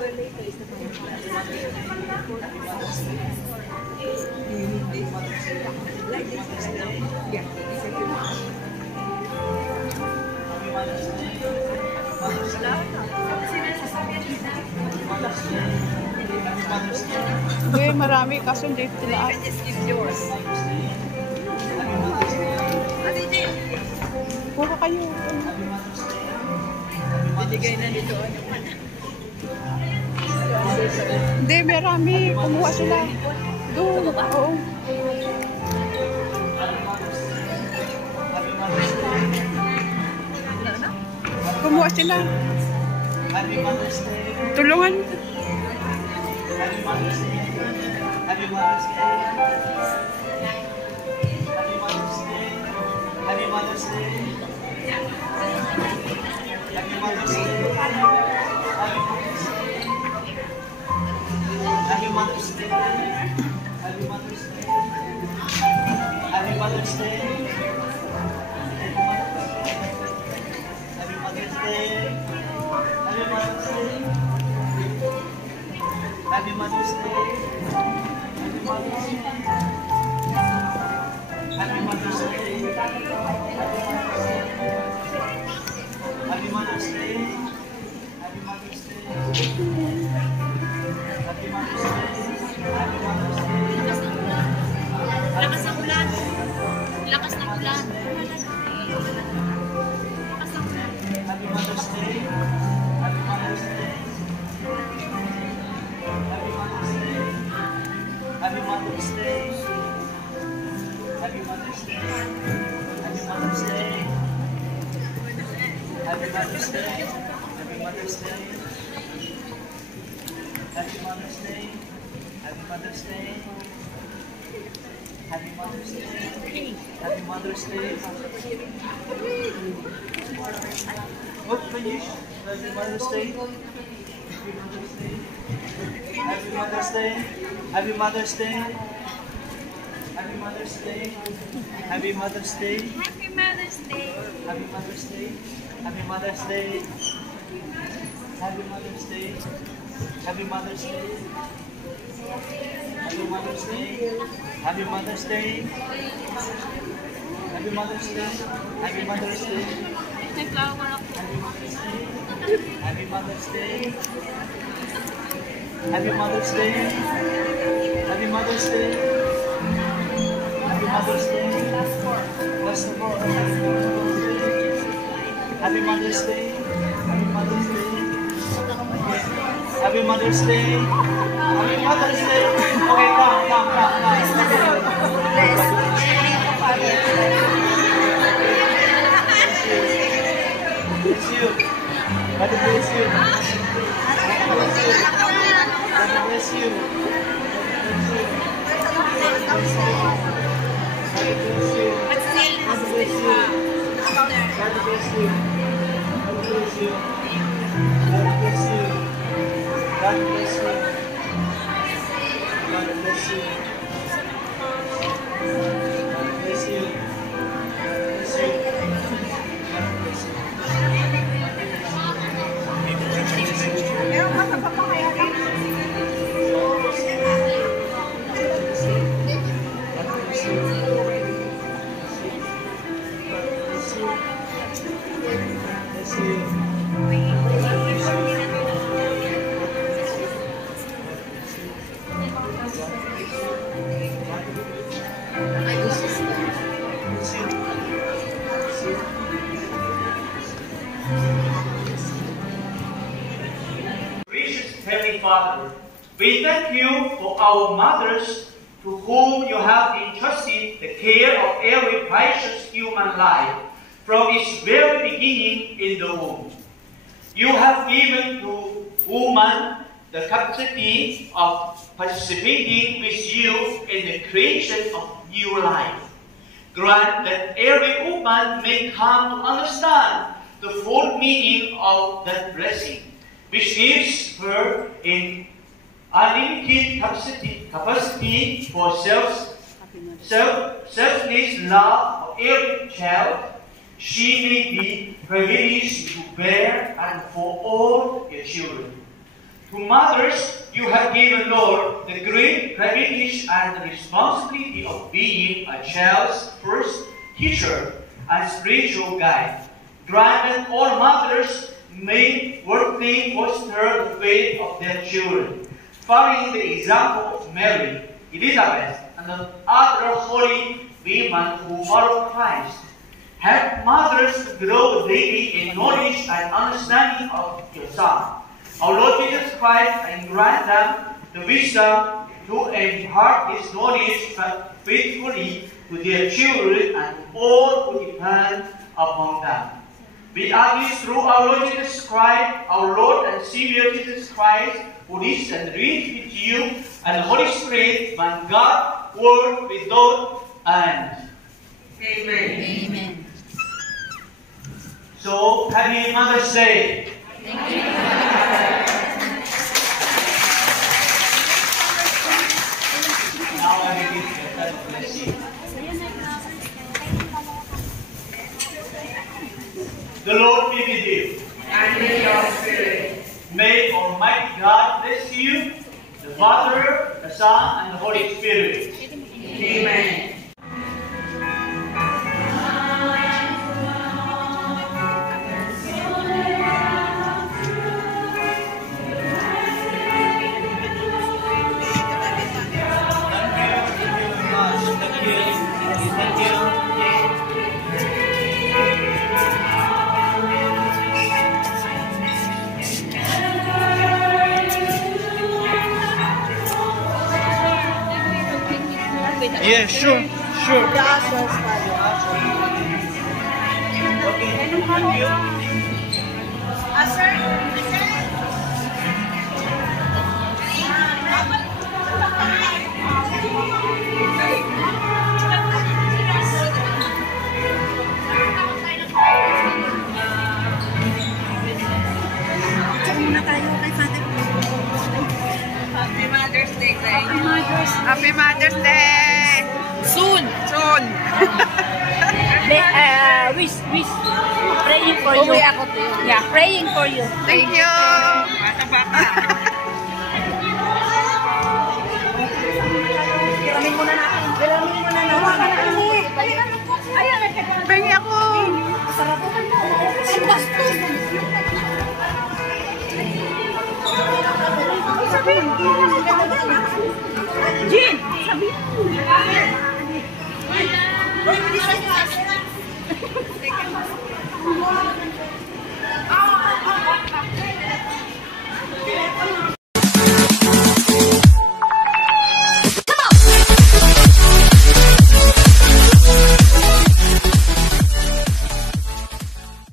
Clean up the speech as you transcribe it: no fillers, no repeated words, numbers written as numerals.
Well, later is the final class. Like this is now. Yeah, this is Hindi, marami kaso hindi sila. I just give yours. Kuha kayo. Binigay na dito. Hindi, marami. Kumuha sila. Doon. Oo. Kumuha sila. Happy Mother's Day. Tulungan. Happy Mother's Day. Happy Mother's Day. Happy Mother's Day. Happy Mother's Day. Happy Mother's Day. Happy Mother's Day. Happy Mother's Day. Happy Mother's Day. Happy Mother's Day. Happy Mother's Day. Happy Mother's Day. Happy Mother's Day. Happy Mother's Day. Happy Mother's Day. Happy Mother's Day. Happy Mother's Day. Happy Mother's Day. Lakas ng ulan. Lakas ng ulan. Happy Mother's Day. Happy Mother's Day. Happy Mother's Day. Happy Mother's Day. Happy Mother's Day. Happy Mother's Day. Happy Mother's Day. Happy Mother's Day. Happy Mother's Day. Happy Mother's Day. Happy Mother's Day. Happy Mother's Day. What finish? Happy Mother's Day. Happy Mother's Day. Happy Mother's Day. Happy Mother's Day. Happy Mother's Day. Happy Mother's Day. Happy Mother's Day. Happy Mother's Day. Happy Mother's Day. Happy Mother's Day. Happy Mother's Day. Happy Mother's Day. Happy Mother's Day. Happy Mother's Day. May flower ako. Happy Mother's Day. Happy Mother's Day. Happy Mother's Day. Happy Mother's Day. Last of all. Happy Mother's Day. Happy Mother's Day. Happy Mother's Day. Happy Mother's Day. Okay, come. Bless you. God bless you. God bless you. Gracious Heavenly Father, we thank you for our mothers to whom you have entrusted the care of every precious human life from its very beginning in the womb. You have given to woman the capacity of participating with you in the creation of new life. Grant that every woman may come to understand the full meaning of that blessing, which gives her an unlimited capacity for selfless love of every child she may be privileged to bear and for all your children. To mothers, you have given, Lord, the great privilege and the responsibility of being a child's first teacher and spiritual guide. Grant that all mothers may worthily foster the faith of their children, following the example of Mary, Elizabeth, and the other holy women who followed Christ. Help mothers to grow daily in knowledge and understanding of your Son, our Lord Jesus Christ, and grant them the wisdom to impart this knowledge faithfully to their children and all who depend upon them. We ask this through our Lord Jesus Christ, our Lord and Savior Jesus Christ, who lives and reigns with you, and the Holy Spirit, one God, world without end. Amen. Amen. So, happy Mother's Day. Thank you. Now I will give you a blessing. The Lord be with you. And with your spirit. May Almighty God bless you, the Father, the Son, and the Holy Spirit. Amen. Yeah, sure. Happy Mother's Day, Clay. Happy Mother's Day! Soon. Soon! Wish. Praying for you. Uwi ako to. Yeah, praying for you. Thank you! Kiramin muna natin. Ayan, Pengi ako! saraputan mo. Ang bastos. Sabihin. Jean, sabihin. Wala.